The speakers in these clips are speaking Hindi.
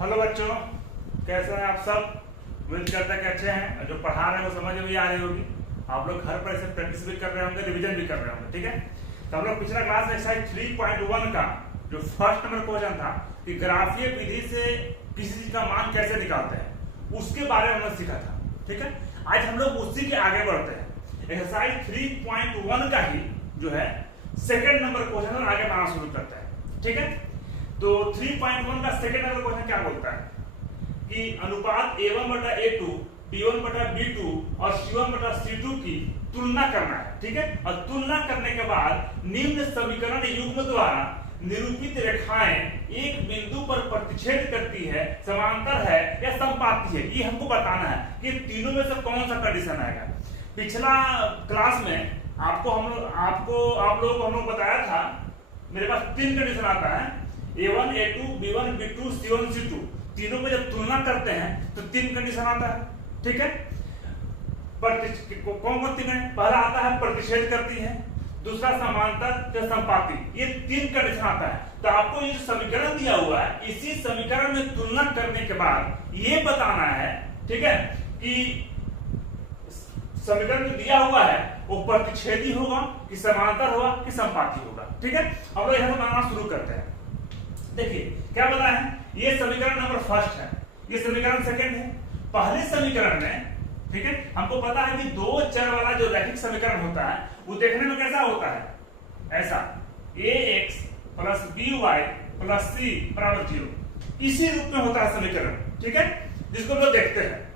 हेलो बच्चों, कैसे हैं आप सब। उम्मीद करते हैं कि अच्छे हैं। जो पढ़ा रहे हैं वो समझ में भी आ रही होगी। आप लोग घर पर इसे प्रैक्टिस भी कर रहे होंगे, रिवीजन भी कर रहे होंगे। ठीक है, तो हम लोग पिछला क्लास में एक्सरसाइज 3.1 का जो फर्स्ट नंबर क्वेश्चन था कि ग्राफीय विधि से किसी चीज का मान कैसे निकालते हैं, उसके बारे में हमने सीखा था। ठीक है, आज हम लोग उसी के आगे बढ़ते हैं। एक्सरसाइज 3.1 का ही जो है सेकेंड नंबर क्वेश्चन आगे बढ़ना शुरू करते हैं। ठीक है, तो 3.1 का सेकेंड नंबर क्वेश्चन क्या बोलता है कि अनुपात A1 बटा A2, B1 बटा B2 और C1 बटा C2 की तुलना करना है। ठीक है, और तुलना करने के बाद निम्न समीकरण युग्म द्वारा निरूपित रेखाएं एक बिंदु पर प्रतिच्छेद करती है, समांतर है या समपाती है। ये हमको बताना है कि तीनों में से कौन सा कंडीशन आएगा। पिछला क्लास में आप लोगों को हम लोग बताया था, मेरे पास तीन कंडीशन आता है, A1, A2, B1, B2, C1, C2। तीनों में जब तुलना करते हैं तो तीन कंडीशन आता है। ठीक है, कौन कौन तीन है? पहला आता है प्रतिच्छेद करती है, दूसरा समांतर या समपाती। ये तीन कंडीशन आता है। तो आपको ये समीकरण दिया हुआ है, इसी समीकरण में तुलना करने के बाद ये बताना है, ठीक है, कि समीकरण जो दिया हुआ है वो प्रतिच्छेदी होगा कि समांतर होगा कि समपाती होगा। ठीक है, अब लोग यहां से बनाना शुरू करते हैं। देखिए क्या बता है, ये समीकरण नंबर फर्स्ट है, ये समीकरण सेकंड है। पहले समीकरण में, ठीक है, हमको पता है कि दो चर वाला जो रैखिक समीकरण होता है वो देखने में कैसा होता है, ऐसा ax plus by plus c बराबर 0। इसी रूप में होता है समीकरण। ठीक है, जिसको हम लोग देखते हैं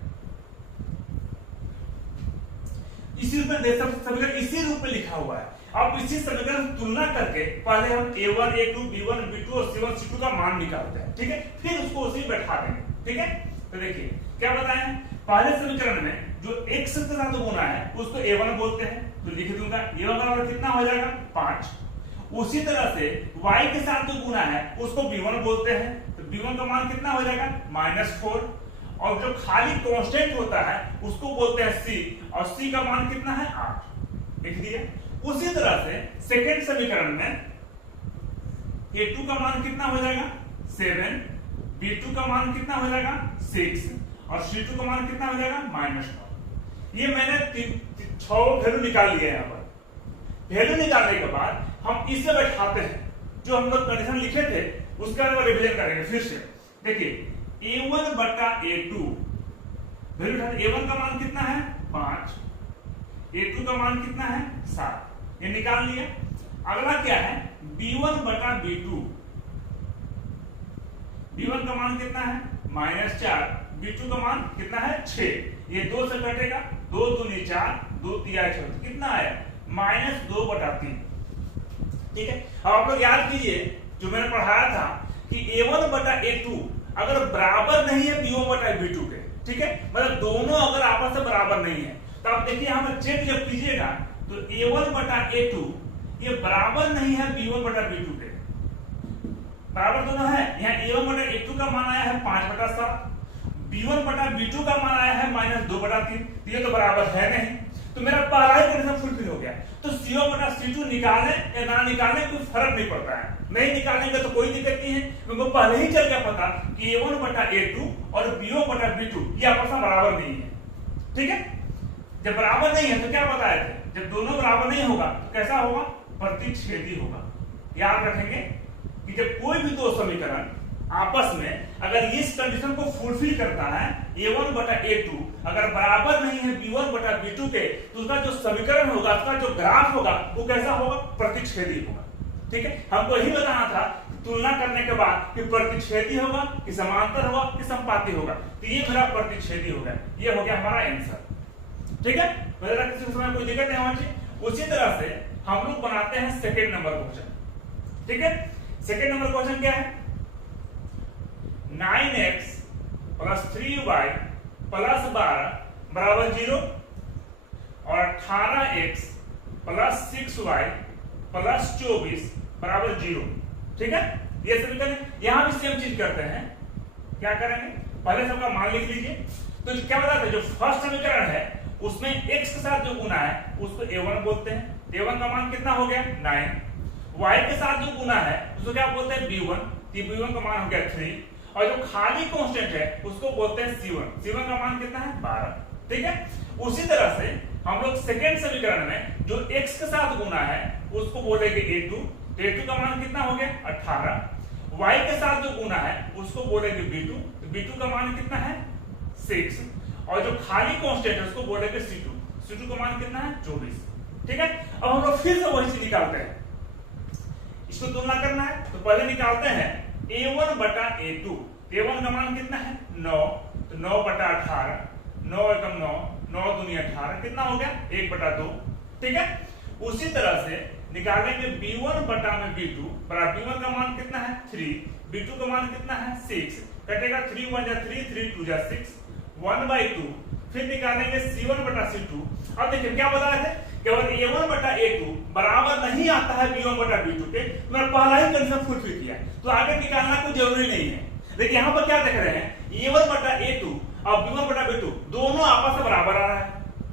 इसी रूप में, समीकरण इसी रूप में लिखा हुआ है। अब इसी समीकरण तुलना करके पहले हम A1, A2, B1, B2 और C1, C2 का मान निकालते हैं। ठीक है, फिर उसको उसी बैठा देंगे। ठीक है, तो देखिए क्या बताएं, पहले समीकरण में जो x के साथ गुना है उसको A1 बोलते हैं, तो लिख दूंगा A1 बराबर कितना हो जाएगा 5। उसी तरह से y के साथ जो गुना है उसको B1 बोलते हैं, तो B1 का मान कितना हो जाएगा -4। और जो खाली कांस्टेंट होता है उसको बोलते हैं c, और c का मान कितना है 8। लिख दिए। उसी तरह से सेकेंड समीकरण में A2 का मान कितना हो जाएगा 7, B2 का मान कितना हो जाएगा 6 और C2 का मान कितना हो जाएगा -9। ये मैंने 6 वैल्यू निकाल लिए यहाँ पर। वैल्यू निकालने के बाद हम इसे बैठाते हैं, जो हम लोग कंडीशन लिखे थे उसका रिवीजन करेंगे फिर से। देखिए A1 बटा A2, वैल्यू A1 का मान कितना है 5, A2 का मान कितना है 7, ये निकाल लिया। अगला क्या है B1 बटा B2, B1 का मान कितना है -4, B2 का मान कितना है 6। ये 2 से कटेगा, 2 दूनी 4, 2 तिया 6, कितना आया -2 बटा 3। ठीक है, अब आप लोग याद कीजिए जो मैंने पढ़ाया था कि A1 बटा A2 अगर बराबर नहीं है B1 बटा B2 के, ठीक है, मतलब दोनों अगर आपस में बराबर नहीं है, तो आप देखिए यहां पर चेक जब कीजिएगा तो A1 बटा A2 ये बराबर नहीं है B1 बटा B2 के। बराबर दोनों है, यहाँ A1 बटा A2 का मान आया है 5 बटा 7, B1 बटा B2 का मान आया है -2 बटा 3, ये तो बराबर है नहीं। तो मेरा पहला ही कंडीशन फुलफिल हो गया। तो C1 बटा C2 निकालने या ना निकालने कोई फर्क नहीं पड़ता है। नहीं निकालेंगे तो कोई दिक्कत नहीं है, क्योंकि पहले ही चल गया पता कि A1 बटा A2 और B1 बटा B2 ये आपस में बराबर नहीं है। ठीक है, जब बराबर नहीं है तो क्या बताए थे, जब दोनों बराबर नहीं होगा तो कैसा होगा, प्रतिच्छेदी होगा। याद रखेंगे कि जब कोई भी दो समीकरण आपस में अगर इस कंडीशन को फुलफिल करता है, A1 बटा A2 अगर बराबर नहीं है B1 बटा B2 के, तो उसका जो समीकरण होगा, उसका जो ग्राफ होगा वो कैसा होगा, प्रतिच्छेदी होगा। ठीक है, हमको यही बताना था तुलना करने के बाद कि प्रतिच्छेदी होगा कि समांतर होगा कि समपाती होगा। तो ये मेरा प्रतिच्छेदी होगा, ये हो गया हमारा आंसर। ठीक है, मेरा किसी समय कोई दिक्कत नहीं होनी चाहिए। उसी तरह से हम लोग बनाते हैं सेकेंड नंबर क्वेश्चन। ठीक है, सेकेंड नंबर क्वेश्चन क्या है, 9x प्लस 3y प्लस 12 बराबर 0 और 18x प्लस 6y प्लस 24 बराबर 0। ठीक है, ये समीकरण यहां भी सेम चीज करते हैं। क्या करेंगे, पहले सबका मान लिख लीजिए। तो क्या बताते हैं, जो फर्स्ट समीकरण है उसमें x के साथ जो गुना है उसको A1 बोलते हैं। A1 का मान कितना हो गया 9। y के साथ जो गुना है उसको क्या बोलते हैं B1, B1 का मान हो गया 3 और जो खाली कांस्टेंट है उसको बोलते हैं C1। C1 का मान कितना है 12। ठीक है, उसी तरह से हम लोग सेकेंड समीकरण में जो x के साथ गुना है उसको बोलेंगे A2। तो A2 का मान कितना हो गया 18। y के साथ जो गुना है उसको बोलेंगे B2। तो B2 का मान कितना है 6। और जो खाली कांस्टेंट है उसको बोलेंगे C2। C2 का मान कितना है 24। ठीक है, अब हम लोग फिर से वही चीज निकालते हैं, इसको तुलना करना है। तो पहले निकालते हैं A1 बटा A2। A1 का मान कितना है 9। तो 9 बटा 18, 9 एकम 9, 9 दूनी 18, कितना हो गया 1 बटा 2। ठीक है, उसी तरह से निकालेंगे B1 बटा में B2 बराबर B1 का मान कितना है 3, B2 का मान कितना है 6, कटेगा 3 1 जा 3, 3 2 जा 6, 1/2। फिर निकालेंगे C1 बटा C2। अब देखिए क्या बताए थे, केवल A1 बटा A2 बराबर नहीं आता है B1 बटा B2 के। मैं पहला ही कंसेप्ट फुलफिल किया, तो आगे निकालना कोई जरूरी नहीं है। देखिए यहाँ पर क्या देख रहे हैं, A1 बटा A2 और B1 बटा B2 दोनों आपस में बराबर आ रहा है।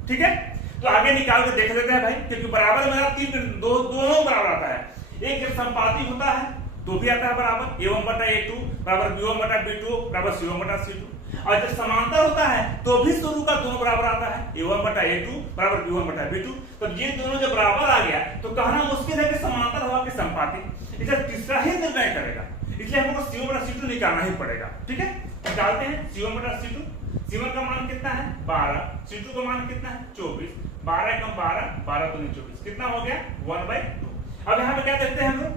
ठीक है, तो आगे निकाल के देख लेते हैं भाई, क्योंकि बराबर में दोनों बराबर आता है। एक जब संपाती होता है तो भी आता है बराबर, A1 बटा A2 बराबर B1 बटा B2 बराबर C1 बटा C2। और जब समांतर होता है तो भी शुरू का दोनों बराबर आता है, A1 बटा A2 बराबर B1 बटा B2। तो ये दोनों जब बराबर आ गया तो कहना मुश्किल है कि समांतर होगा कि संपाती, इसे तीसरा ही निर्णय करेगा, इसलिए हमको C1 बटा C2 निकालना ही पड़ेगा। ठीक है, निकालते हैं C1 बटा C2। C1 का मान कितना है 12, C2 का मान कितना है 24, 12 एकम 12, 12 दूनी 24, कितना हो गया 1/2। अब यहाँ पे क्या देखते हैं हम लोग,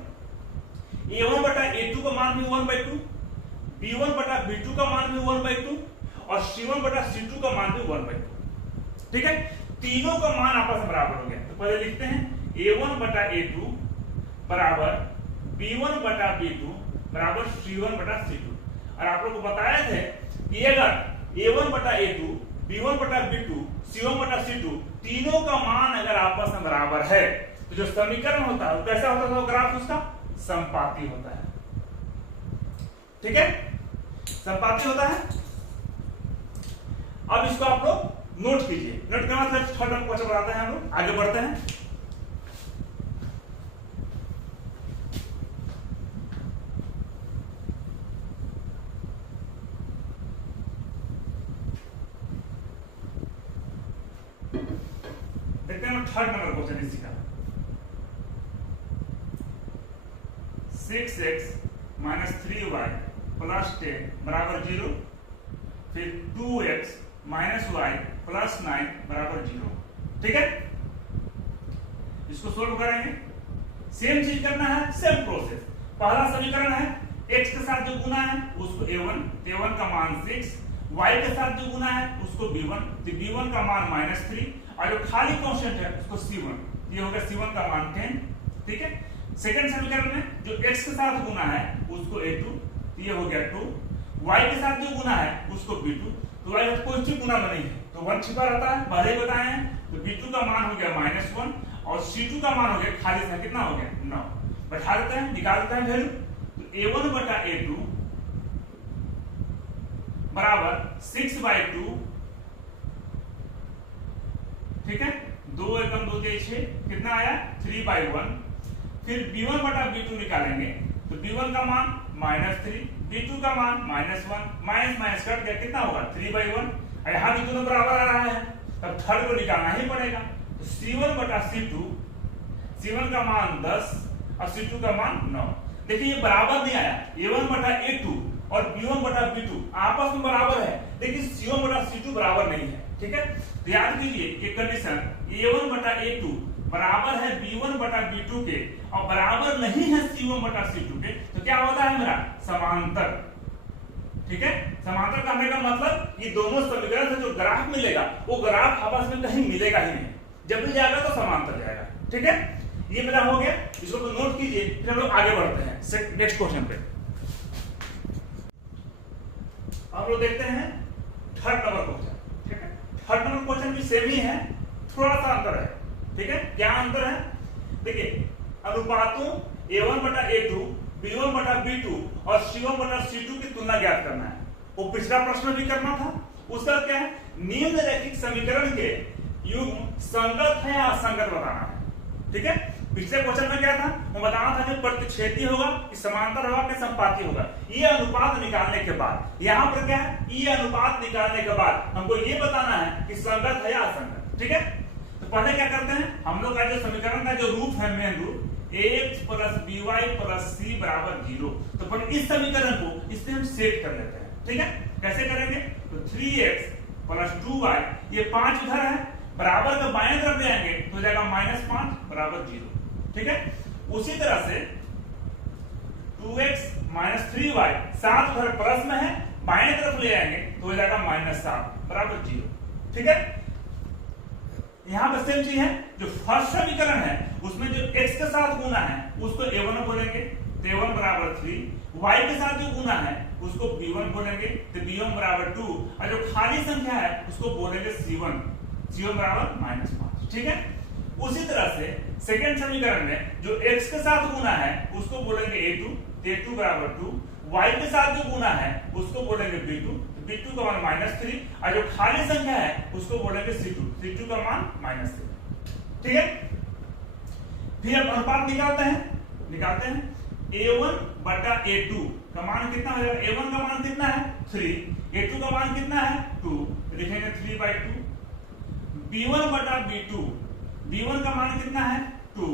A1 बटा A2 का मान भी 1/2, B1 बटा B2 का मान भी 1/2 और C1 बटा C2 का मान भी 1/2। ठीक है, तीनों का मान आपस में बराबर हो गया। तो पहले लिखते हैं A1 बटा A2 बराबर B1 बटा B2 बराबर C1 बटा C2। और आप लोग को बताया थे कि अगर A1 बटा A2, B1 बटा B2, C1 बटा C2 तीनों का मान अगर आपस में बराबर है तो जो समीकरण होता है वो कैसा होता है, ग्राफ उसका संपाती होता है। ठीक है, संपाती होता है। अब इसको आप लोग नोट कीजिए, नोट करना था। थर्ड नंबर क्वेश्चन बताते हैं, हम लोग आगे बढ़ते हैं। देखते हैं थर्ड नंबर क्वेश्चन इसी का। 6x माइनस 3y प्लस 10 बराबर 0, फिर 2x माइनस y प्लस 9 बराबर 0। ठीक है, इसको सोल्व करेंगे, सेम चीज करना है, सेम प्रोसेस। पहला समीकरण है x के साथ जो गुना है उसको A1, A1 का मान 6, y के साथ जो गुना है उसको B1, तो B1 का मान -3 और जो खाली कांस्टेंट है उसको C1, ये हो गया C1 का मान 10। ठीक है, सेकंड समीकरण में जो x के साथ गुना है उसको A2, ये हो गया 2, y के साथ जो गुना है उसको B2, तो y का कोई भी गुना में नहीं है तो 1 छिपा रहता है, पहले ही बताए हैं। तो B2 का मान हो गया -1 और C2 का मान हो गया खाली से कितना हो गया 9। बैठा देते हैं, निकाल देते हैं वैल्यू। तो A1 बटा A2 बराबर 6/2। ठीक है, 2 एकम 2 के 6, कितना आया 3/1। फिर B1 बटा B2 निकालेंगे तो B1 का मान -3, B2 का मान -1, माइनस माइनस कट गया, कितना होगा 3/1। यहाँ भी दोनों बराबर आ रहा है, तब थर्ड को निकालना ही पड़ेगा। तो C1 बटा C2, C1 का मान 10 और C2 का मान 9। देखिए ये बराबर नहीं आया, A1 बटा A2 और B1 बटा B2 आपस में बराबर है, लेकिन C1 बटा C2 बराबर नहीं है। ठीक है, ध्यान दीजिए ये कंडीशन A1 बटा A2 बराबर है B1 बटा B2 के और बराबर नहीं है C1 बटा C2 के, तो क्या होता है मेरा समांतर। ठीक है, समांतर करने का मतलब ये दोनों समीकरण से जो ग्राफ मिलेगा वो ग्राफ आपस में कहीं मिलेगा ही नहीं, जब भी जाएगा तो समांतर जाएगा। ठीक है, ये मेरा हो गया, इसको तो नोट कीजिए। फिर हम लोग आगे बढ़ते हैं नेक्स्ट क्वेश्चन पे। हम लोग देखते हैं थर्ड नंबर क्वेश्चन। ठीक है, थर्ड नंबर क्वेश्चन भी सेम ही है, थोड़ा सा अंतर है। ठीक है, क्या अंतर है, देखिए अनुपातों A1 बटा A2, B1 बटा B2 और C1 बटा C2 की तुलना ज्ञात करना है। वो पिछला प्रश्न भी करना था। उसका क्या है, निम्नलिखित समीकरण के युग्म संगत है या असंगत बताना है। ठीक है, पिछले क्वेश्चन में क्या था, वो बताना था कि प्रतिच्छेदी होगा कि समांतर होगा कि संपाती होगा। ये अनुपात निकालने के बाद यहाँ पर क्या है, ये अनुपात निकालने के बाद हमको ये बताना है कि संगत है या असंगत। ठीक है, तो पहले क्या करते हैं, हम लोग का जो समीकरण का जो रूप है, मेन रूप ax plus by plus c बराबर 0, तो पर इस समीकरण को इससे हम सेट कर लेते हैं। ठीक है, कैसे करेंगे, तो 3x प्लस 2y, ये 5 इधर है, बराबर का बाएं तरफ ले आएंगे तो हो जाएगा -5 बराबर 0। ठीक है, उसी तरह से 2x माइनस 3y, 7 उधर प्लस में है, बाएं तरफ ले आएंगे तो हो जाएगा -7 बराबर 0। ठीक है, यहां पर सेम चीज है, जो फर्स्ट समीकरण है उसमें जो x के साथ गुना है उसको a1 बोलेंगे, तो a1 बराबर 3, y के साथ जो गुना है उसको b1 बोलेंगे, तो b1 बराबर 2, और जो खाली संख्या है उसको बोलेंगे c1 बराबर -5। ठीक है, उसी तरह से सेकेंड समीकरण में जो x के साथ गुना है उसको बोलेंगे a2, तो a2 बराबर 2, y के साथ जो गुना है उसको बोलेंगे b2, b2 का मान -3, और जो खाली संख्या है उसको बोलेंगे c2 का मान -3। ठीक है, फिर अब अनुपात निकालते हैं a1 बटा a2 का मान कितना हो जाएगा, a1 का मान कितना है 3, a2 का मान कितना है 2, लिखेंगे 3/2, b1 बटा b2, b1 का मान कितना है 2,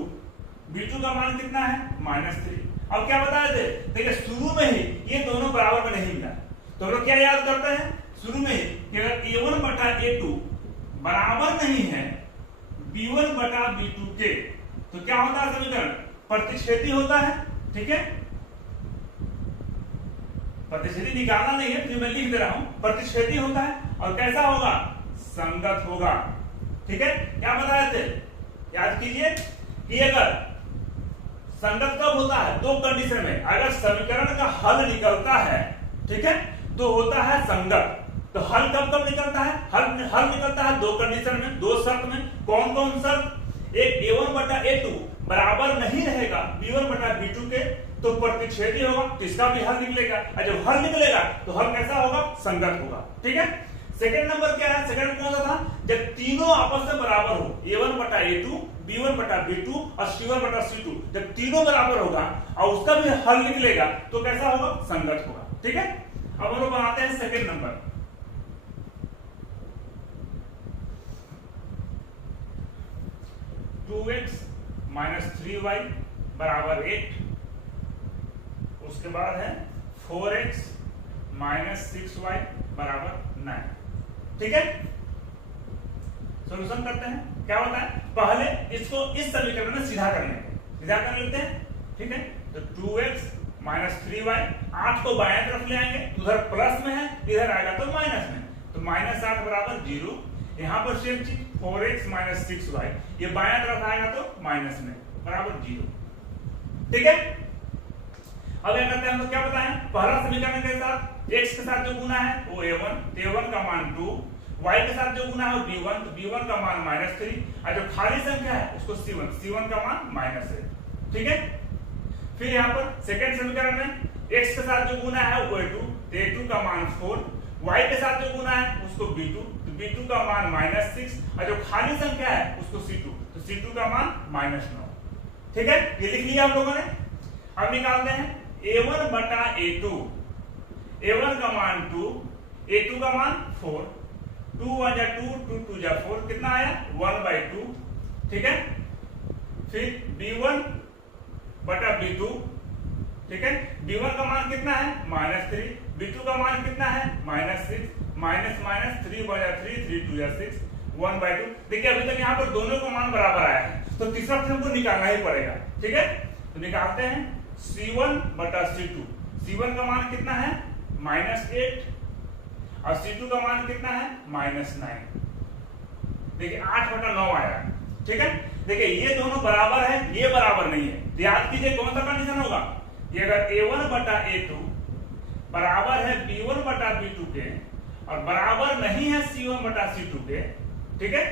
b2 का मान कितना है -3। अब क्या बताए थे, देखिए शुरू में ही ये दोनों बराबर में नहीं मिला, तो हम लोग क्या याद करते हैं शुरू में ही कि अगर a1 बटा a2 बराबर नहीं है b1 बटा b2 के, तो क्या होता है समीकरण, प्रतिच्छेदी होता है। ठीक है, प्रतिच्छेदी निकालना नहीं है, तो मैं लिख दे रहा हूं, प्रतिच्छेदी होता है और कैसा होगा, संगत होगा। ठीक है, क्या बताए थे, याद कीजिए कि अगर संगत कब होता है, दो कंडीशन में, अगर समीकरण का हल निकलता है, ठीक है, तो होता है संगत। तो हल कब कब निकलता है, हल निकलता है दो कंडीशन में, दो शर्त में। कौन कौन शर्त, एक a1 बटा a2 बराबर नहीं रहेगा b1 बटा b2 के, तो प्रतिच्छेदी होगा, तो इसका भी हल निकलेगा, और जब हल निकलेगा तो हल कैसा होगा, संगत होगा। ठीक है, सेकंड नंबर क्या है, सेकंड कौन सा था, जब तीनों आपस में बराबर हो, a1 बटा a2, b1 बटा b2 और c1 बटा c2, जब तीनों बराबर होगा और उसका भी हल निकलेगा तो कैसा होगा, संगत होगा। ठीक है, अब हम लोग बनाते हैं second number, two x minus 3y बराबर 8, उसके बाद है 4x माइनस 6y बराबर 9। ठीक है, सॉल्यूशन करते हैं, क्या होता है, पहले इसको इस समीकरण में सीधा कर लेते हैं। ठीक है, तो 2x माइनस 3y, 8 को बाएं तरफ ले आएंगे, उधर प्लस में है, इधर आएगा तो माइनस में, तो -8 बराबर 0। यहां पर सेम चीज 4x माइनस 6y, ये बाएं तरफ आएगा तो माइनस में बराबर 0। ठीक है, अब क्या करते हैं हम लोग, क्या बताएं, पहला समीकरण के साथ x के साथ जो गुना है वो a1, तो a1 का मान 2, y के साथ जो गुना है b1, तो b1 का मान -3, और जो खाली संख्या है उसको c1 का मान -1। ठीक है, फिर यहाँ पर सेकंड समीकरण में x के साथ जो गुना है वो a2, तो a2 का मान 4, y के साथ जो गुना है उसको b2, तो b2 का मान -6, और जो खाली संख्या है उसको c2, तो c2 का मान -9। ठीक है, ये लिख लिया हम लोगों ने। अब निकालते हैं a1 बटा a2, a1 का मान 2, a2 का मान 4, 2 1 जा 2, 2 2 जा 4, कितना आया 1/2। ठीक है, फिर b1 बटा b2, ठीक है, b1 का मान कितना है -3, b2 का मान कितना है -6, -3 बटा 3, 3 2 जा 6, 1/2। देखिए अभी तक यहाँ पर दोनों का मान बराबर आया है, तो तीसरा हमको निकालना ही पड़ेगा। ठीक है, तो निकालते हैं c1 बटा c2, c1 का मान कितना है -8, और c2 का मान कितना है -9। देखिए 8 बटा 9 आया। ठीक है, देखिए ये दोनों बराबर है, ये बराबर नहीं है, तो याद कीजिए कौन सा कंडीशन होगा, ये अगर a1 बटा a2 बराबर है b1 बटा b2 के और बराबर नहीं है c1 बटा c2 के, ठीक है,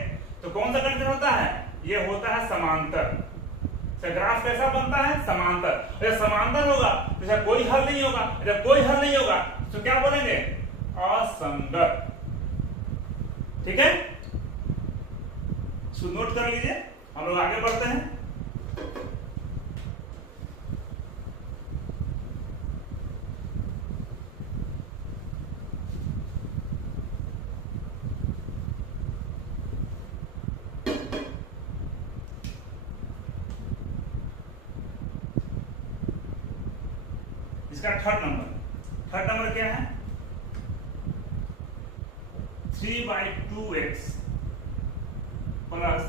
तो कौन सा कंडीशन होता है, ये होता है समांतर। तो ग्राफ कैसा बनता है, समांतर। जब समांतर होगा तो कोई हल नहीं होगा, जब कोई हल नहीं होगा तो क्या बोलेंगे, असंगत। ठीक है, नोट कर लीजिए, हम लोग आगे बढ़ते हैं। इसका थर्ड नंबर क्या है 3/2x प्लस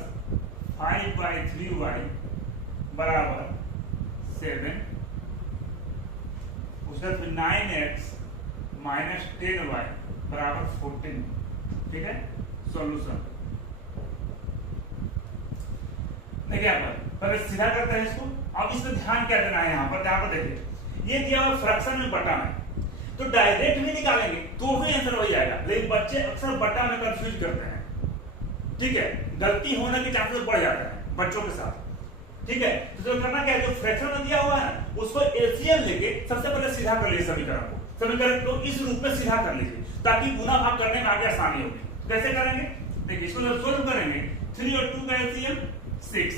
5/3y बराबर 7। उसके बाद 9x माइनस 10y बराबर 14। ठीक है, सॉल्यूशन देखिए यहाँ पर पहले सीधा करते हैं इसको। अब इसमें ध्यान क्या देना है, यहाँ पर देखिए ये दिया हुआ फ्रैक्शन में बटा में, तो डायरेक्ट भी निकालेंगे तो भी आंसर वही आएगा, लेकिन बच्चे अक्सर बटा में कंफ्यूज करते हैं। ठीक है, गलती होने के चांसेस बढ़ जाते हैं बच्चों के साथ। ठीक है, तो जो करना क्या है, जो फ्रैक्शन में दिया हुआ है उसको एलसीएम लेके सबसे पहले सीधा कर लीजिए समीकरण को इस रूप में सीधा कर लीजिए, ताकि गुना भाग करने में आगे आसानी होगी। कैसे करेंगे देखिए, इसको जब सोल्व करेंगे 3 और 2 का एलसीएम 6,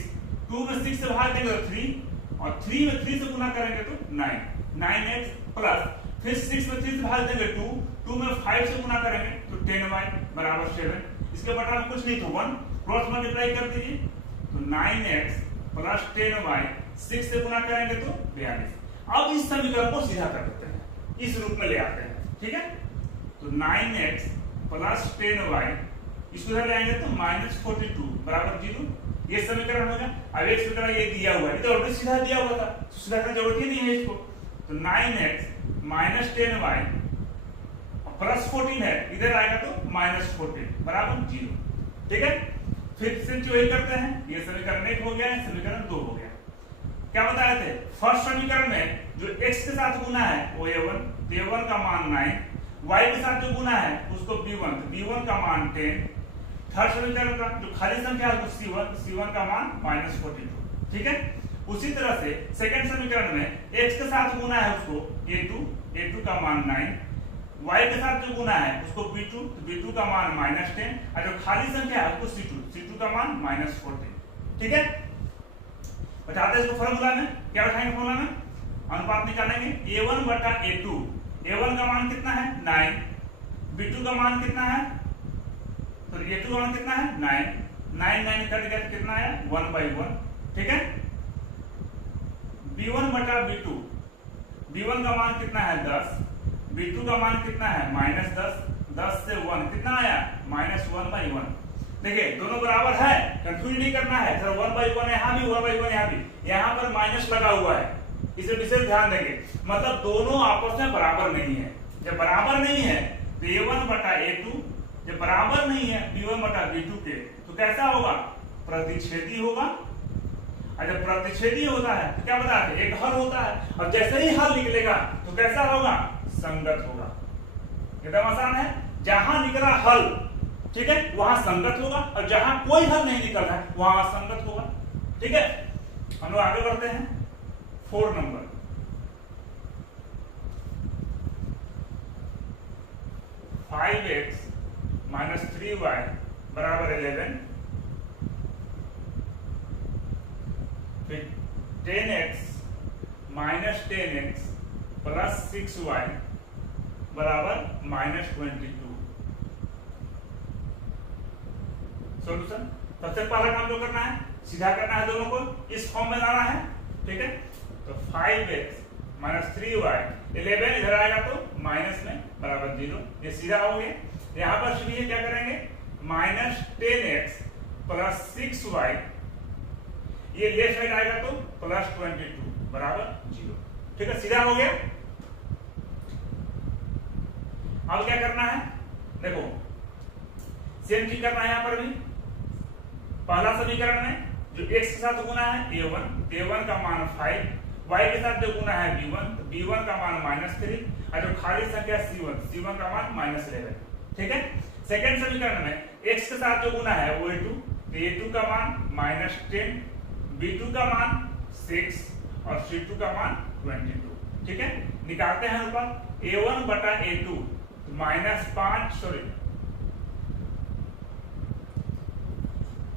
2 में 6 से भाग देंगे तो 3, और 3 में 3 से गुना करेंगे तो 9, 9x प्लस फिर 6 में 3 से भाग देंगे 2, 2 में 5 से गुना करेंगे तो 10y बराबर 7। इसके बटा में कुछ नहीं तो 1, क्रॉस मल्टीप्लाई कर दीजिए तो 9x प्लस 10y 6 से गुना करेंगे तो 42। अब इस समीकरण को सीधा कर देते हैं, इस रूप में ले आते हैं। ठीक है, तो 9x प्लस 10y इसको इधर ले आएंगे तो -42 बराबर 0। ये समीकरण होगा। अब एक समीकरण ये दिया हुआ है, तो ऑलरेडी सीधा दिया हुआ था, सीधा करने की जरूरत ही नहीं है इसको। तो 9x माइनस 10y प्लस 14 है, इधर आएगा तो -14 बराबर 0। ठीक है, फिर से वही करते हैं, ये समीकरण 1 हो गया, समीकरण 2 हो गया। क्या बताए थे, फर्स्ट समीकरण में जो x के साथ गुना है वो a1, a1 का मान 9, y के साथ जो गुना है उसको b1, b1 का मान 10। थर्ड समीकरण का जो खाली संख्या है उसको c1, c1 का मान -42। ठीक है, उसी तरह से सेकंड समीकरण में x के साथ गुना है उसको a2, a2 का मान 9, y के साथ जो गुना है उसको b2, तो b2 का मान -10, और जो खाली संख्या है उसको c2, c2 का मान -14। ठीक है, बताते हैं इसको फॉर्मूला में क्या बैठाएंगे, फॉर्मूला में अनुपात निकालेंगे a1 बटा a2। a1 का मान कितना है 9, b2 का मान कितना है, तो a2 का मान कितना है 9, 9 9 कट गया तो कितना आया 1/1। ठीक है, b1 बटा b2, b1 का मान कितना है 10, b2 का मान कितना है -10, 10 से 1 कितना आया -1/1। देखिए दोनों बराबर है, कंफ्यूज नहीं करना है, सर 1/1 यहाँ भी 1/1 यहाँ भी, यहाँ पर माइनस लगा हुआ है, इसे विशेष ध्यान देंगे। मतलब दोनों आपस में बराबर नहीं है। जब बराबर नहीं है तो a1 बटा a2, जब बराबर नहीं है b1 बटा b2 के, तो कैसा होगा, प्रतिच्छेदी होगा। और जब प्रतिच्छेदी होता है तो क्या बताते हैं, एक हल होता है, और जैसे ही हल निकलेगा तो कैसा होगा, संगत होगा। एकदम आसान है, जहां निकला हल, ठीक है, वहां संगत होगा, और जहां कोई हल नहीं निकल रहा है वहां असंगत होगा। ठीक है, हम लोग आगे बढ़ते हैं 4 नंबर। 5x माइनस 3y बराबर 11, फिर 10x minus 10x plus 6y बराबर -22। सॉल्यूशन सबसे पहला काम जो करना है, सीधा करना है, दोनों को इस फॉर्म में लाना है। ठीक है, तो 5x माइनस 3y 11 इधर आएगा तो माइनस में बराबर 0, ये सीधा हो गया। यहाँ पर चलिए क्या करेंगे, -10x प्लस 6y, ये लेफ्ट साइड आएगा तो +22 बराबर 0। ठीक है, सीधा हो गया। अब क्या करना है, देखो सेम चीज करना है यहाँ पर भी। पहला समीकरण में जो x के साथ गुना है a1, a1 का मान 5, y के साथ जो गुना है b1, तो b1 का मान -3, और जो खाली संख्या c1, c1 का मान -11। ठीक है, सेकंड समीकरण में x के साथ जो गुना है वो a2, तो a2 का मान -10, b2 का मान 6 और c2 का मान 22। ठीक है, निकालते हैं ऊपर a1 बटा a2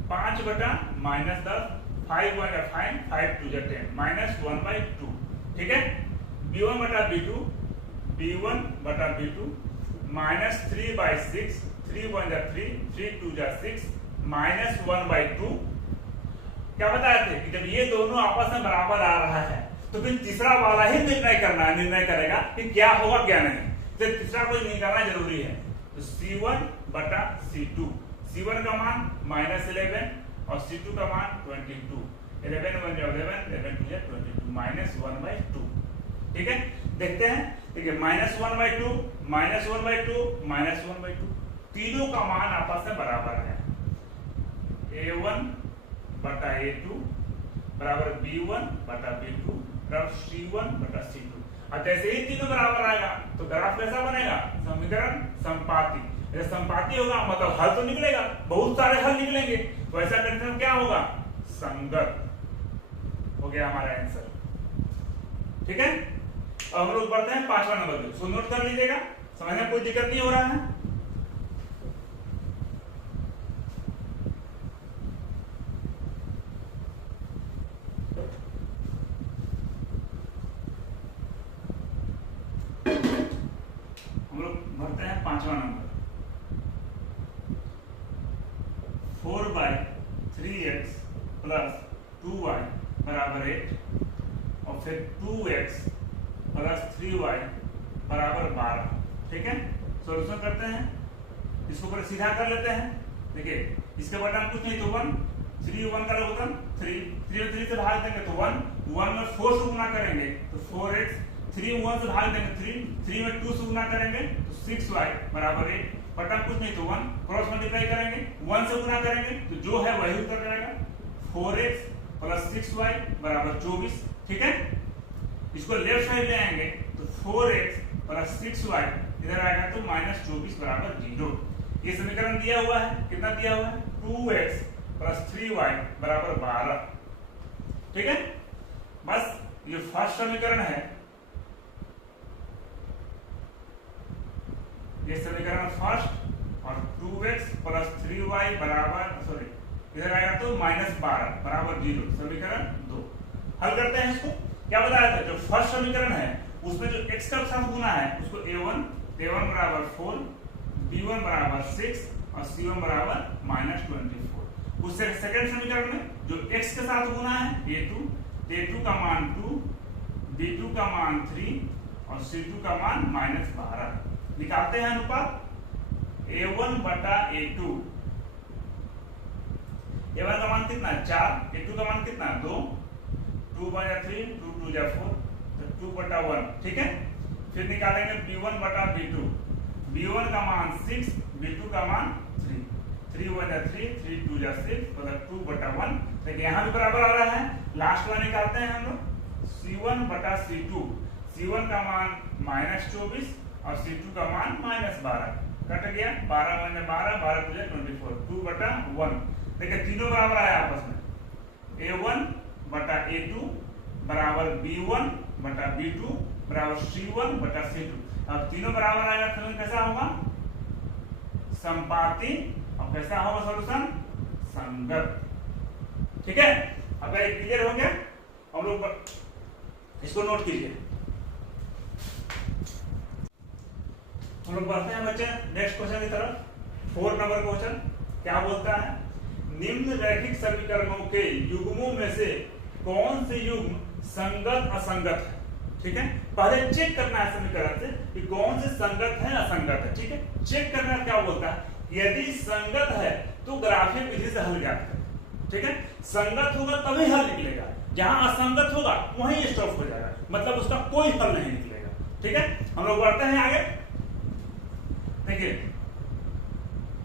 5 बटा -10, 5 1 5, 5 2 10, -1/2। ठीक है, b1 बटा b2, b1 बटा b2 -3/6, 3 1 3, 3 2 6, -1/2। क्या बताए थे कि जब ये दोनों आपस में बराबर आ रहा है तो फिर तीसरा वाला ही निर्णय करेगा कि क्या होगा क्या नहीं, तो तीसरा कोई निकालना जरूरी है। तो C1 बटा C2, C1 का मान -11 और C2 का मान 22, 11 1 11, 11 2 22, -1/2। ठीक है, देखते हैं। ठीक है, -1/2, -1/2, -1/2, तीनों का मान आपस में बराबर है। A1 बटा A2 बराबर B1 बटा B2 बराबर C1 बटा C2। अब जैसे ही तीनों बराबर आएगा तो ग्राफ कैसा बनेगा? समीकरण संपाती। जैसे संपाती होगा मतलब हल तो निकलेगा, बहुत सारे हल निकलेंगे, तो ऐसा कंडीशन क्या होगा? संगत हो गया हमारा आंसर। ठीक है, अब हम लोग बढ़ते हैं 5वां नंबर पे। सो नोट कर लीजिएगा, समझने में कोई दिक्कत नहीं हो रहा है। हम लोग बढ़ते हैं 5वां नंबर। 4/3x प्लस 2y बराबर 8 और फिर 2x प्लस 3y बराबर 12। ठीक है, सॉल्यूशन करते हैं, इसको पूरा सीधा कर लेते हैं। देखिए, इसके बटन कुछ नहीं तो 1, 3 1 का लघुत्तम 3, 3 और 3 से भाग देंगे तो 1, 1 में 4 से गुना करेंगे तो 4x, 3 1 से भाग देंगे 3, 3 में 2 से गुना करेंगे तो 6y बराबर 8। बटन कुछ नहीं तो 1, क्रॉस मल्टीप्लाई करेंगे, 1 से गुना करेंगे तो जो है वही उत्तर रहेगा, 4x प्लस 6y बराबर 24। ठीक है, इसको लेफ्ट साइड ले आएंगे तो 4x प्लस 6y इधर आएगा तो -24 बराबर 0। ये समीकरण दिया हुआ है, कितना दिया हुआ है? 2x प्लस 3y बराबर 12। ठीक है, बस ये फर्स्ट समीकरण है, ये समीकरण फर्स्ट, और 2x प्लस 3y बराबर सॉरी इधर आएगा तो -12 बराबर 0, समीकरण 2। हल करते हैं इसको। क्या बताया था? जो फर्स्ट समीकरण है उसमें जो x का साथ गुना है उसको a1 बराबर 4, b1 बराबर 6 और c1 बराबर -24। उससे सेकंड समीकरण में जो x के साथ गुना है a2 का मान 2, b2 का मान 3 और c2 का मान -12। निकालते हैं अनुपात a1 बटा a2। a1 का मान कितना है? 4, a2 का मान कितना है? 2, 2 बटा 3, 2 2 जा 4, तो 2 बटा 1। ठीक है, फिर निकालेंगे b1 बटा b2। b1 का मान 6, b2 का मान 3, 3 बटा 3, 3 2 जा 6, मतलब 2 बटा 1। देखिए यहाँ भी बराबर आ रहा है। लास्ट वाला निकालते हैं हम लोग, c1 बटा c2। c1 का मान -24 और c2 का मान -12, कट गया, 12 × 12, 12 2 24, 2 बटा 1। देखिए तीनों बराबर आया आपस में, a1 बटा a2 बराबर b1 बटा b2 बराबर c1 बटा c2। अब तीनों बराबर आएगा तो कैसा होगा? संपाती। और कैसा होगा सॉल्यूशन? संगत। ठीक है, अब ये क्लियर हो गया। हम लोग इसको नोट कीजिए। हम लोग बढ़ते हैं बच्चे नेक्स्ट क्वेश्चन की तरफ। 4 नंबर क्वेश्चन क्या बोलता है? निम्न रैखिक समीकरणों के युग्मों में से कौन से युग्म संगत असंगत है? ठीक है, पहले चेक करना है समीकरण से कि कौन से संगत है असंगत है। ठीक है, चेक करना क्या बोलता है? यदि संगत है तो ग्राफिक विधि से हल ज्ञात करें। ठीक है, संगत होगा तभी हल निकलेगा, जहां असंगत होगा वहीं स्टॉप हो जाएगा, मतलब उसका कोई हल नहीं निकलेगा। ठीक है, हम लोग बढ़ते हैं आगे। देखिए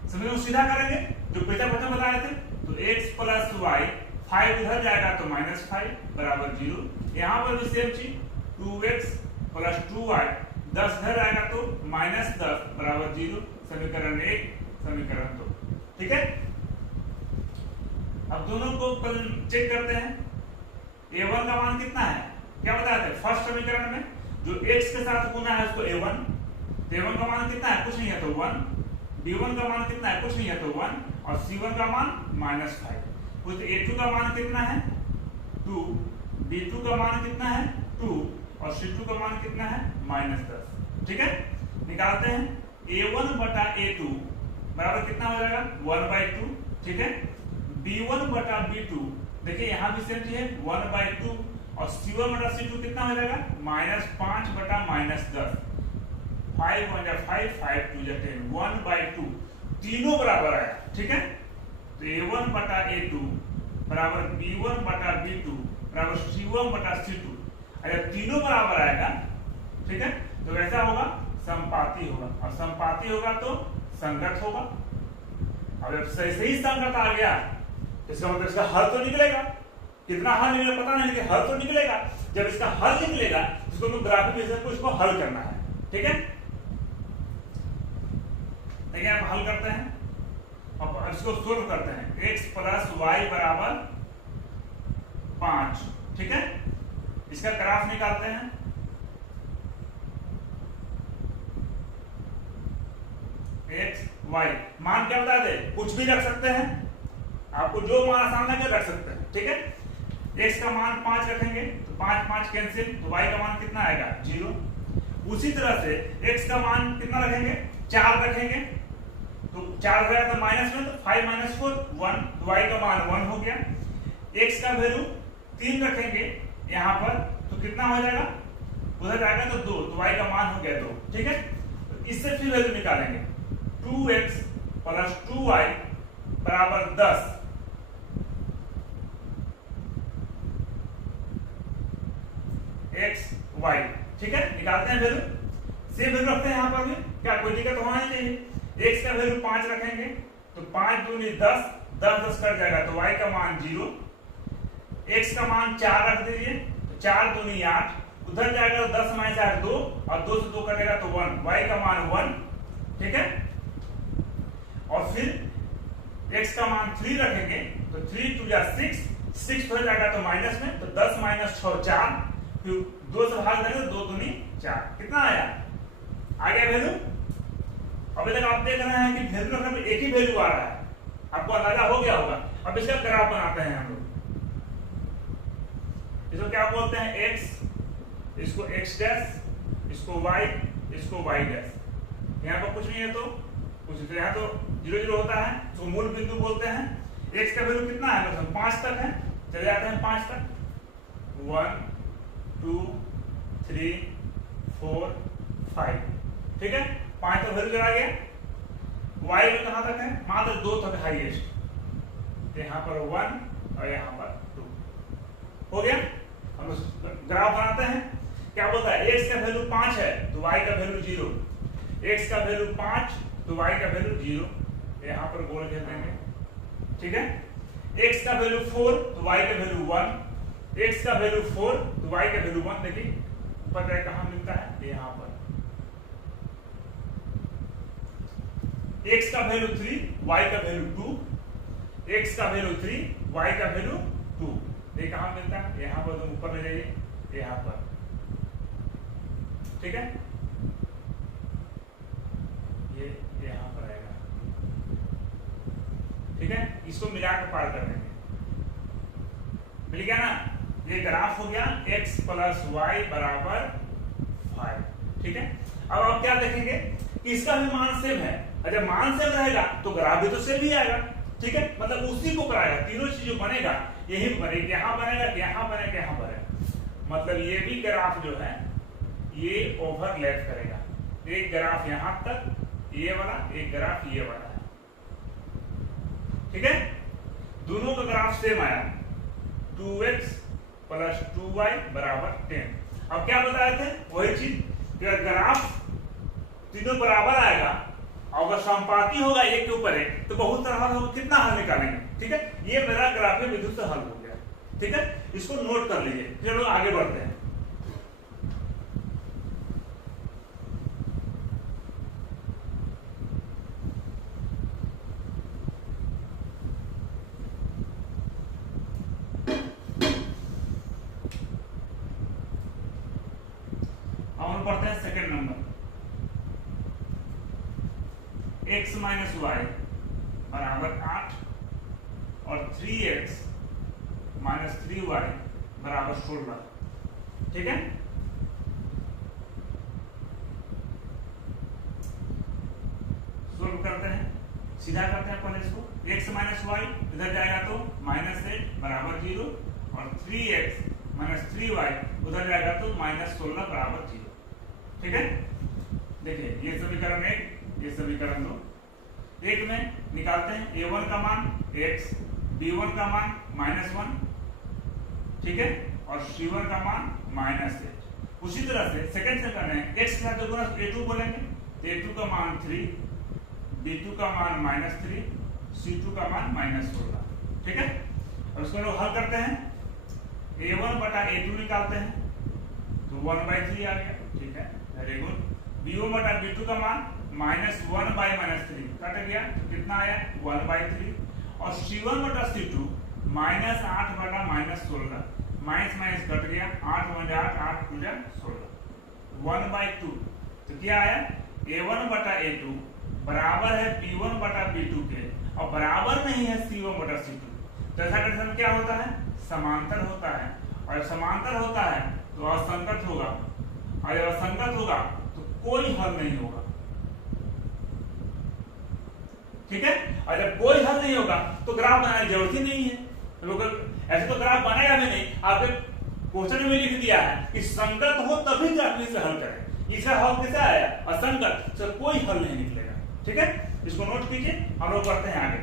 समीकरण सीधा करेंगे, जो पहला क्वेश्चन बताए थे, तो x प्लस y, 5 इधर जाएगा तो -5 बराबर 0। यहाँ पर भी सेम चीज, 2x प्लस 2y, 10 इधर आएगा तो -10 बराबर 0, समीकरण 1, समीकरण 2। ठीक है, अब दोनों को चेक करते हैं। a1 का मान कितना है? क्या बताया था? फर्स्ट समीकरण में जो x के साथ गुना है उसको a1, a1 का मान कितना है? कुछ नहीं है तो 1, b1 का मान कितना है? कुछ नहीं है तो 1, और c1 का मान -5। तो a2 का मान कितना है? 2, b2 का मान कितना है? 2, और c2 का मान कितना है? -10। ठीक है, निकालते हैं। a1 बटा a2 बराबर कितना हो जाएगा? 1/2। ठीक है, b1 बटा b2, देखिए यहाँ भी सेम चीज है, 1/2 और C1 बटा C2 कितना हो जाएगा -5 बटा -10, 5 1 जा 5, 5 2 जा 10, 1/2 तीनों बराबर आया। ठीक है, तो A1 बटा A2 बराबर B1 बटा B2 बराबर C1 बटा C2। अगर तीनों बराबर आएगा, ठीक है, तो वैसा होगा संपाती होगा, और संपाती होगा तो संगत होगा। अब जब सही संगत आ गया, इसका मतलब इसका हल तो निकलेगा। कितना हल निकलेगा पता नहीं, लेकिन हल तो निकलेगा। जब इसका हल निकलेगा, इसको तो ग्राफिक मेथड को इसको हल करना है। ठीक है, देखिए आप हल करते हैं और इसको सोल्व करते हैं। x प्लस वाई बराबर 5। ठीक है, इसका ग्राफ निकालते हैं। x y मान क्या बता दे, कुछ भी रख सकते हैं, आपको जो मान आसान लगे रख सकते हैं। ठीक है, x का मान 5 रखेंगे तो 5 5 कैंसिल, तो y का मान कितना आएगा 0। उसी तरह से x का मान कितना रखेंगे 4 रखेंगे, तो 4 हो गया तो माइनस में, तो 5 - 4 1, तो y का मान 1 हो गया। x का वैल्यू 3 रखेंगे यहाँ पर, तो कितना हो जाएगा, उधर जाएगा तो 2, तो y का मान हो गया 2। ठीक है, तो इससे फिर वैल्यू निकालेंगे 2x प्लस 2y बराबर 10। x y, ठीक है, निकालते हैं वैल्यू, सेम वैल्यू रखते हैं यहाँ पर भी, क्या कोई दिक्कत होना नहीं चाहिए। x का वैल्यू 5 रखेंगे तो 5 दूनी 10, 10 10 कट जाएगा, तो y का मान 0। x का मान 4 रख दीजिए, तो 4 दूनी 8, उधर जाएगा तो 10 - 8 2, और 2 से 2 कटेगा तो 1, y का मान 1। ठीक है, और फिर x का मान 3 रखेंगे तो 3 2 जा 6, 6 हो जाएगा तो माइनस में, तो 10 - 6 4, फिर 2 से भाग देंगे तो 2 दूनी 4, कितना आया, आ गया वैल्यू। अभी तक आप देख रहे हैं कि वैल्यू रखने में एक ही वैल्यू आ रहा है, आपको अंदाजा हो गया होगा। अब इसका ग्राफ बनाते हैं हम लोग, इसको क्या बोलते हैं x, इसको x डैश, इसको y, इसको y डैश। यहाँ पर कुछ नहीं है तो कुछ, तो यहाँ तो 0 0 होता है, तो मूल बिंदु बोलते हैं। x का वैल्यू कितना है, मतलब 5 तक है, चले जाते हैं 5 तक, 1 2 3 4 5। ठीक है, 5 तक वैल्यू चला गया। y में कहां तक है, मात्र 2 तक हाईएस्ट, यहाँ पर 1 और यहाँ पर 2 हो गया। हम ग्राफ बनाते हैं, क्या बोलता है, x का वैल्यू 5 है तो y का वैल्यू 0, x का वैल्यू 5 तो y का वैल्यू 0, यहाँ पर गोल घेर देंगे। ठीक है, x का वैल्यू 4 तो y का वैल्यू 1, x का वैल्यू 4 तो y का वैल्यू 1। देखिए पता है कहां मिलता है, यहाँ पर। x का वैल्यू 3, y का वैल्यू 2, x का वैल्यू 3, y का वैल्यू 2, ये कहां मिलता है, यहाँ पर। तुम ऊपर ले जाइए, यहाँ पर। ठीक है, ये यहाँ पर आएगा। ठीक है, इसको मिलाकर पार कर देंगे, मिल गया ना। ये ग्राफ हो गया x प्लस वाई बराबर 5। ठीक है, अब आप क्या देखेंगे कि इसका भी मान सेम है, और जब मान सेम रहेगा तो ग्राफ भी तो सेम ही आएगा। ठीक है, मतलब उसी को कराएगा, तीनों चीज बनेगा, यही बनेगा, यहाँ बनेगा, यहाँ बनेगा, यहाँ बनेगा। मतलब ये भी ग्राफ जो है ये ओवरलैप करेगा, एक ग्राफ यहाँ तक ये वाला, एक ग्राफ ये वाला है। ठीक है, दोनों का ग्राफ सेम आया, 2x प्लस 2y बराबर 10। अब क्या बताए थे, वही चीज, ग्राफ तीनों बराबर आएगा, और अगर संपाती होगा एक के ऊपर एक, तो बहुत सारा हल होगा, कितना हल निकालेंगे। ठीक है, ये मेरा ग्राफीय विधि से हल हो गया। ठीक है, इसको नोट कर लीजिए, चलो आगे बढ़ते हैं। हम पढ़ते हैं second number, x minus y बराबर 8 और 3x माइनस 3y बराबर 16। ठीक है, सोल्व करते हैं, सीधा करते हैं पहले इसको। x माइनस वाई इधर जाएगा तो -8 बराबर 0, और 3x -3y उधर जाएगा तो -16 बराबर 0। ठीक है, देखिए ये समीकरण 1, ये समीकरण 2। एक में निकालते हैं a1 का मान x, b1 का मान -1, ठीक है, और c1 का मान -8। उसी तरह से सेकंड से करना है, x के साथ गुणा a2 बोलेंगे तो a2 का मान 3, b2 का मान -3, c2 का मान -16। ठीक है, और उसको लोग हल करते हैं, a1 बटा a2 निकालते हैं तो 1/3 आ गया। ठीक है, वेरी गुड। b1 बटा b2 का मान -1/-3 कट गया तो कितना आया 1/3, और c1 बटा c2 -8/-16 माइनस माइनस कट गया, 8 × 8 8 × 16 1/2। तो क्या आया a1 बटा a2 बराबर है b1 बटा b2 के, और बराबर नहीं है c1 बटा c2। तो ऐसा कंडीशन क्या होता है, समांतर होता है, और समांतर होता है तो असंगत होगा, और जब असंगत होगा तो कोई हल नहीं होगा। ठीक है, और जब कोई हल नहीं होगा तो ग्राफ बनाने की जरूरत ही नहीं है। लोग ऐसे तो ग्राफ बनेगा भी नहीं, आपके क्वेश्चन में लिख दिया है कि संगत हो तभी ग्राफ इसे हल करें। इसका हल कैसे आया, असंगत, तो कोई हल नहीं निकलेगा। ठीक है, इसको नोट कीजिए, हम लोग करते हैं आगे।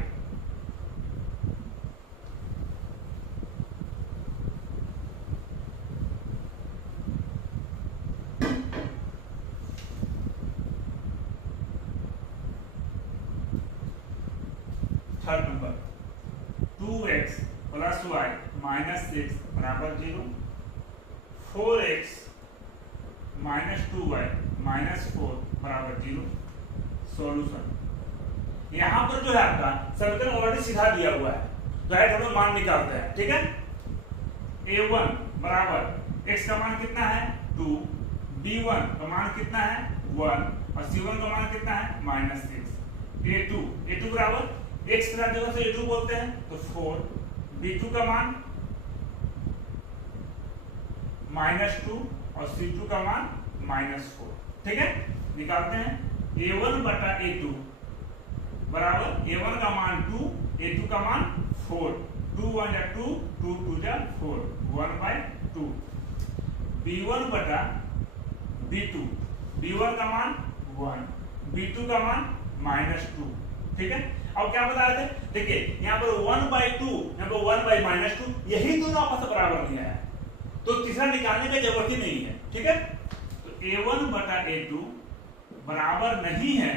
थर्ड नंबर 2x + y - 6 बराबर 0, 4x - 2y - 4 बराबर 0। सॉल्यूशन यहां पर जो है आपका समीकरण ऑलरेडी सीधा दिया हुआ है, तो है हम लोग मान निकालते हैं। ठीक है, a1 बराबर x का मान कितना है 2, b1 का मान कितना है 1, और c1 का मान कितना है -6। a2 बराबर x के साथ जगह से a2 बोलते हैं तो 4, b2 का मान -2 और c2 का मान -4। ठीक है, निकालते हैं a1 बटा a2 बराबर a1 का मान 2, a2 का मान 4, 2 × 1 = 2, 2 × 2 = 4, 1/2। b1 बटा b2, b1 का मान 1, b2 का मान -2। ठीक है, अब क्या बता रहे थे, देखिए यहाँ पर 1/2, यहाँ पर 1/-2, यही दोनों आपस में बराबर नहीं आया, तो तीसरा निकालने की जरूरत ही नहीं है। ठीक है, तो a1 बटा a2 बराबर नहीं है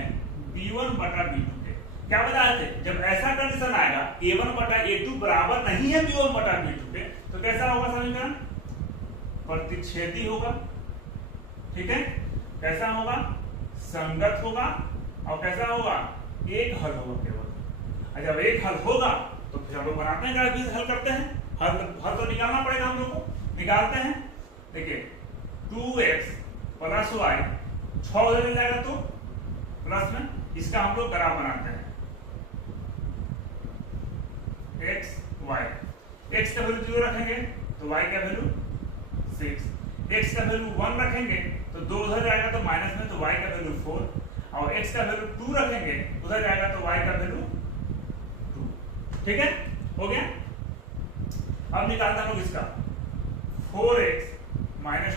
b1 बटा b2 के। क्या बता रहे थे, जब ऐसा कंडीशन आएगा a1 बटा a2 बराबर नहीं है b1 बटा b2 के, तो कैसा होगा समीकरण, प्रतिच्छेदी होगा। ठीक है, कैसा होगा, संगत होगा, और कैसा होगा, एक हल होगा केवल। जब एक हल होगा तो फिर हम लोग बनाते हैं ग्राफ, हल करते हैं, हल तो निकालना पड़ेगा हम लोग को। निकालते हैं, देखिए 2x + y 6 उधर मिल जाएगा तो प्लस में इसका हम लोग ग्राफ बनाते हैं x y। x का वैल्यू 0 रखेंगे तो y का वैल्यू 6, x का वैल्यू 1 रखेंगे तो 2 उधर जाएगा तो माइनस में, तो y का वैल्यू 4, और x का वैल्यू 2 रखेंगे उधर जाएगा तो y का वैल्यू 2। ठीक है, हो गया। अब निकालते हैं लोग इसका 4x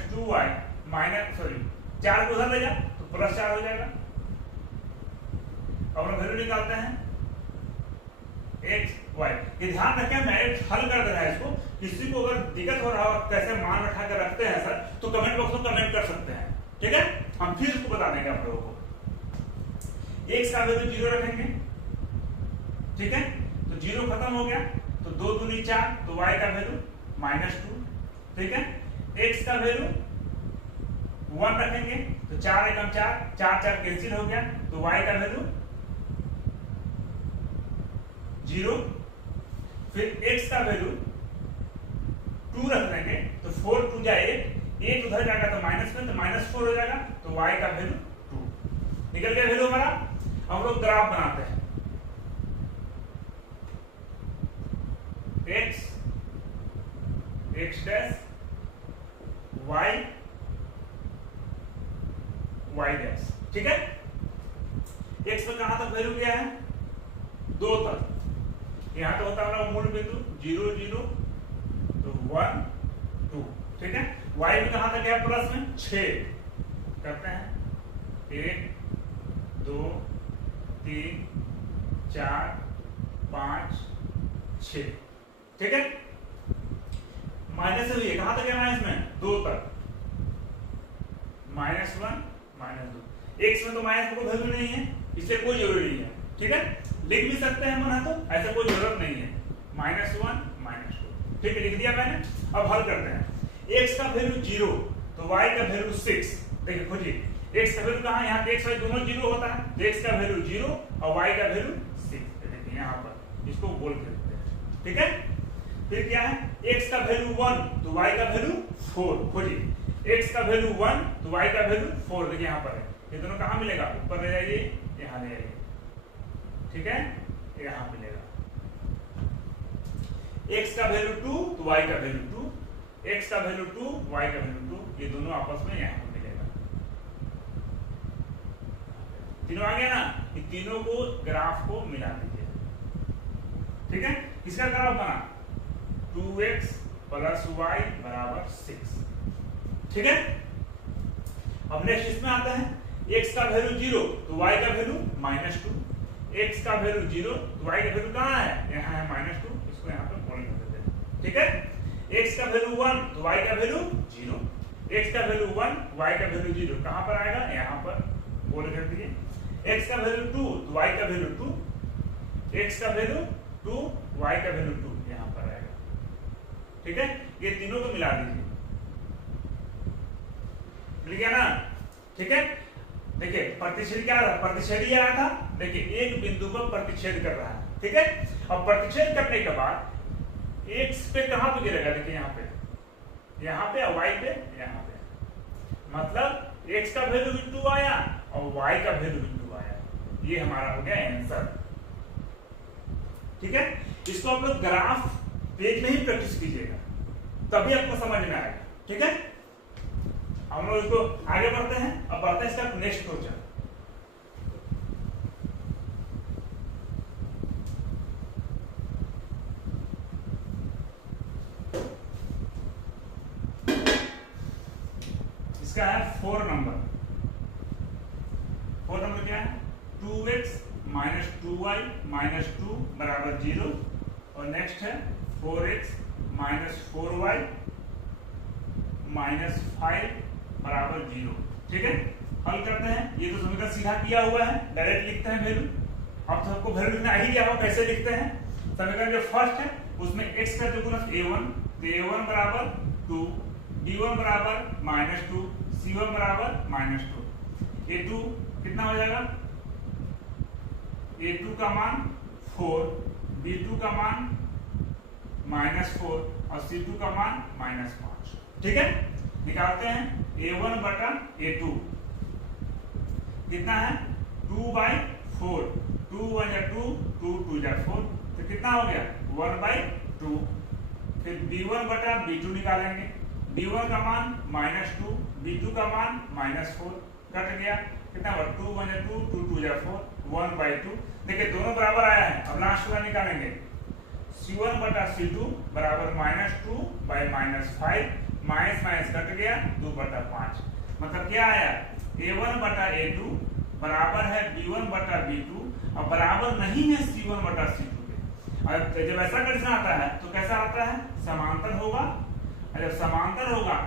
- 2y - 4 को उधर ले जा तो +4 हो जाएगा। अब हम वैल्यू निकालते हैं x y। ये ध्यान रखें, मैं हल कर देना है इसको, किसी को अगर दिक्कत हो रहा हो कैसे मान रखा कर रखते हैं सर, तो कमेंट बॉक्स में कमेंट कर सकते हैं। ठीक है, हम फिर इसको बता देंगे आप लोगों को। x का वैल्यू 0 रखेंगे, ठीक है, तो 0 खत्म हो गया, तो 2 दूनी 4, तो y का वैल्यू -2। ठीक है, x का वैल्यू 1 रखेंगे तो 4 एकम 4, 4 4 कैंसिल हो गया, तो y का वैल्यू 0। फिर x का वैल्यू 2 रख देंगे तो 4 × 2 = 8, 8 उधर जाएगा तो माइनस में, तो -4 हो जाएगा, तो y का वैल्यू 2 निकल गया वैल्यू हमारा। हम लोग ग्राफ बनाते हैं, x dash y y dash. ठीक है, x में कहां तक वैल्यू गया है 2 तक, यहां तो होता है मूल बिंदु 0 0 तो 1 2। ठीक है। y में कहां तक है प्लस में 6 करते हैं 1 2 3 4 5 6 ठीक है। माइनस से हुई कहां तक है माइनस में 2 तक -1 -2 x में तो माइनस का कोई वैल्यू नहीं है इसलिए कोई जरूरी नहीं है ठीक है। लिख भी सकते हैं मन तो ऐसा कोई जरूरत नहीं है -1 -2 ठीक है लिख दिया मैंने। अब हल करते हैं x का वैल्यू 0 तो y का वैल्यू 6 देखिए खोजिए x का वैल्यू कहां यहाँ पे x y दोनों 0 होता है तो x का वैल्यू 0 और y का वैल्यू 6 देखिए यहाँ पर इसको बोल के देते हैं ठीक है। फिर क्या है x का वैल्यू 1 तो y का वैल्यू 4 खोजिए x का वैल्यू 1 तो y का वैल्यू 4 देखिए यहाँ पर है ये दोनों कहां मिलेगा ऊपर ले जाइए यहाँ ले जाइए ठीक है यहाँ मिलेगा x का वैल्यू 2 तो y का वैल्यू 2 x का वैल्यू 2 y का वैल्यू 2 ये दोनों आपस में यहाँ पर मिलेगा तीनों आ गया ना ये तीनों को ग्राफ को मिला दीजिए ठीक है। किसका ग्राफ बना 2x प्लस y बराबर 6 ठीक है। अब नेक्स्ट इसमें आता है x का वैल्यू 0 तो y का वैल्यू -2 x का वैल्यू 0 तो y का वैल्यू कहां है यहाँ है -2 इसको यहाँ पे बोल कर देते हैं ठीक है। x का वैल्यू 1 तो y का वैल्यू 0 x का वैल्यू 1 y का वैल्यू 0 कहां पर आएगा यहाँ पर बोल कर दिए। x का वैल्यू 2 तो y का वैल्यू 2 x का वैल्यू 2 y का वैल्यू 2 यहाँ पर आएगा ठीक है। ये तीनों को मिला दीजिए मिल गया ना ठीक है। देखिए प्रतिच्छेद क्या रहा प्रतिच्छेद ये आया था देखिए एक बिंदु पर प्रतिच्छेद कर रहा है ठीक है। अब प्रतिच्छेद करने के बाद x पे कहां पे गिरेगा देखिए यहाँ पे और y पे यहाँ पे मतलब x का वैल्यू भी 2 आया और y का वैल्यू भी 2 आया ये हमारा हो गया आंसर ठीक है। इसको आप लोग ग्राफ पेज में ही प्रैक्टिस कीजिएगा तभी आपको समझ में आएगा ठीक है। हम लोग इसको आगे बढ़ते हैं अब बढ़ते हैं इसका नेक्स्ट क्वेश्चन। इसका है 4 नंबर क्या है 2x माइनस 2y माइनस 2 बराबर 0 और नेक्स्ट है 4x माइनस 4y माइनस 5 बराबर 0 ठीक है। हल करते हैं ये तो समीकरण सीधा किया हुआ है डायरेक्ट लिखते हैं वैल्यू। अब तो आपको वैल्यू लिखना ही गया हो कैसे लिखते हैं समीकरण जो फर्स्ट है उसमें x का जो गुणक a1 तो a1 बराबर 2 b1 बराबर -2 c1 बराबर -2 a2 कितना हो जाएगा a2 का मान 4 b2 का मान -4 और c2 का मान -5 ठीक है। निकालते हैं a1 बटा a2 कितना है 2/4 2 1 2 2 2 4 तो कितना हो गया 1/2 फिर b1 बटा b2 निकालेंगे b1 का मान -2 b2 का मान -4 कट गया कितना हुआ 2 1 2 2 2 4 1/2 देखिए दोनों बराबर आया है। अब लास्ट वाला निकालेंगे c1 बटा c2 बराबर -2/-5 माइनस कट गया 2/5 मतलब क्या आया a1 बटा a2 बराबर है b1 बटा b2 और बराबर नहीं है c1 बटा c2 के। और जब ऐसा कंडीशन आता है तो कैसा आता है समांतर होगा और जब समांतर होगा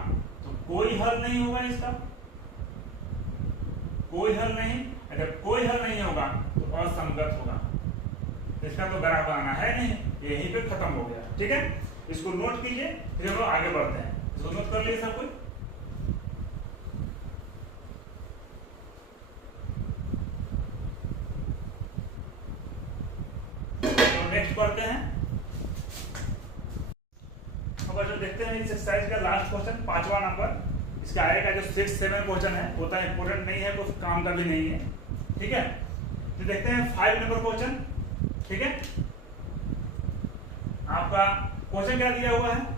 तो कोई हल नहीं होगा इसका कोई हल नहीं और जब कोई हल नहीं होगा तो असंगत होगा इसका तो बराबर आना है नहीं यहीं पे खत्म हो गया ठीक है। इसको नोट कीजिए फिर हम लोग आगे बढ़ते हैं इसको नोट कर लिए सब कोई। तो नेक्स्ट पढ़ते हैं अब जो देखते हैं इस एक्सरसाइज का लास्ट क्वेश्चन 5वां नंबर इसका आएगा जो 6 7 क्वेश्चन है वो तो इंपोर्टेंट नहीं है कुछ काम का भी नहीं है ठीक है। तो देखते हैं 5 नंबर क्वेश्चन ठीक है। आपका क्वेश्चन क्या दिया हुआ है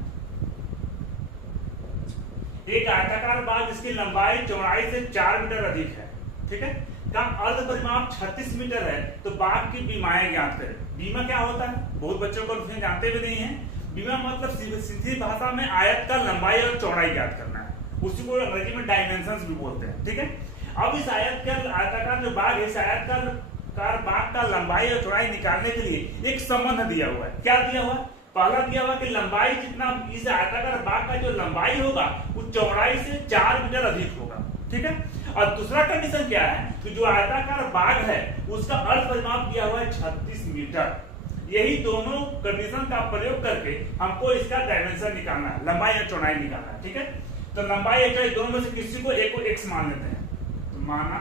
एक आयताकार बाग जिसकी लंबाई चौड़ाई से 4 मीटर अधिक है ठीक है का अर्ध परिमाप 36 मीटर है तो बाग की बीमाएं ज्ञात करें। बीमा क्या होता है बहुत बच्चों को जानते भी नहीं है। बीमा मतलब सीधी भाषा में आयत का लंबाई और चौड़ाई ज्ञात करना है, उसी को अंग्रेजी में डायमेंशंस भी बोलते हैं। ठीक है, अब इस आयताकार जो बाग है, इस आयताकार बाग का लंबाई और चौड़ाई निकालने के लिए एक संबंध दिया हुआ है। क्या दिया हुआ है? पहला दिया हुआ कि लंबाई जितना इस आयताकार बाग का जो लंबाई होगा वो चौड़ाई से 4 मीटर अधिक होगा। ठीक है, और दूसरा कंडीशन क्या है कि जो आयताकार बाग है उसका अर्ध परिमाप दिया हुआ है 36 मीटर। यही दोनों कंडीशन का प्रयोग करके हमको इसका डायमेंशन निकालना है, लंबाई और चौड़ाई निकालना है। ठीक है, तो लंबाई और चौड़ाई दोनों में से किसी को एक को x मान लेते हैं। तो माना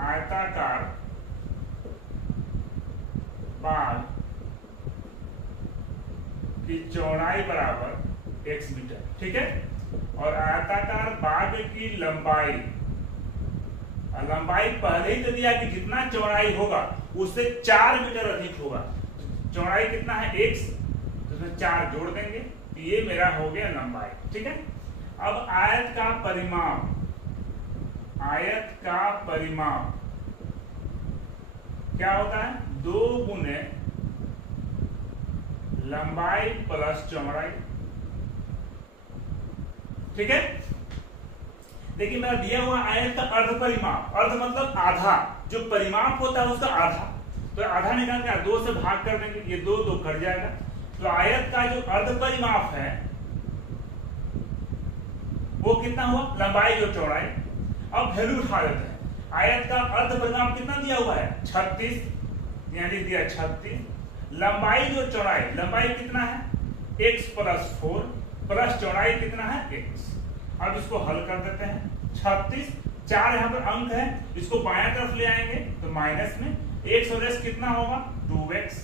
आयताकार बाग की चौड़ाई बराबर x मीटर। ठीक है, और आयताकार बाग की लंबाई पहले ही तो दिया कि जितना चौड़ाई होगा उससे 4 मीटर अधिक होगा। चौड़ाई कितना है x, तो उसमें 4 जोड़ देंगे, तो ये मेरा हो गया लंबाई। ठीक है, अब आयत का परिमाप क्या होता है? 2 गुने लंबाई प्लस चौड़ाई। ठीक है, देखिए मेरा दिया हुआ आयत का अर्ध परिमाप, अर्ध मतलब आधा, जो परिमाप होता है उसका आधा, तो आधा निकाल के 2 से भाग कर देंगे, ये 2 कट जाएगा। तो आयत का जो अर्ध परिमाप है वो कितना हुआ? लंबाई और चौड़ाई। अब वैल्यू उठा देते हैं। आयत का अर्ध परिमाप कितना दिया हुआ है? 36, यानी दिया 36। लंबाई जो चौड़ाई, लंबाई कितना है? x + 4 प्लस चौड़ाई कितना है? x। अब इसको हल कर देते हैं। 36, 4 यहाँ पर अंक है, इसको बायां तरफ ले आएंगे तो माइनस में x और s कितना होगा? 2x।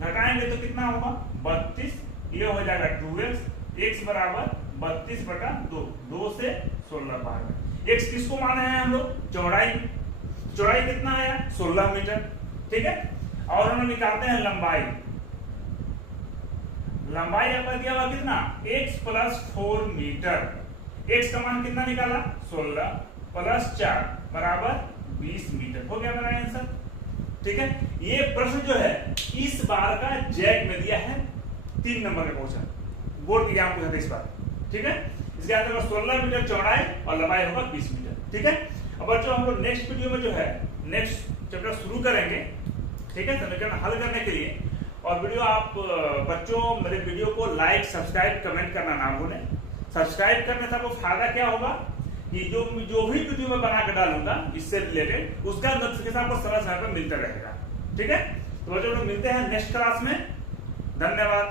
घटाएंगे तो कितना होगा? 32, ये हो जाएगा 2x, x बराबर 32/2, 2 से 16 भाग। x किसको माने हैं हम लोग? चौड़ाई। चौड़ाई कितना आया? 16 मीटर। ठीक है, और हम निकालते हैं लंबाई। लंबाई आपका दिया हुआ कितना? x + 4 metre. x का मान कितना निकाला? 16 + 4 बराबर 20 मीटर। हो गया मेरा आंसर। ठीक है, ये प्रश्न जो है इस बार का जैक में दिया है 3 नंबर का क्वेश्चन, बोर्ड एग्जाम पूछा था इस बार। ठीक है, इसके आंसर में 16 मीटर चौड़ाई और लंबाई होगा 20 मीटर। ठीक है, अब बच्चों हम लोग नेक्स्ट वीडियो में जो है नेक्स्ट चैप्टर शुरू करेंगे। ठीक है, समीकरण हल करने के लिए। और वीडियो आप बच्चों मेरे वीडियो को लाइक, सब्सक्राइब, कमेंट करना ना भूलें। सब्सक्राइब करने से आपको फायदा क्या होगा कि जो भी वीडियो मैं बना के डालूंगा इससे रिलेटेड, उसका नोटिफिकेशन आपको समय समय पर मिलता रहेगा। ठीक है, तो बच्चों लोग मिलते हैं नेक्स्ट क्लास में। धन्यवाद।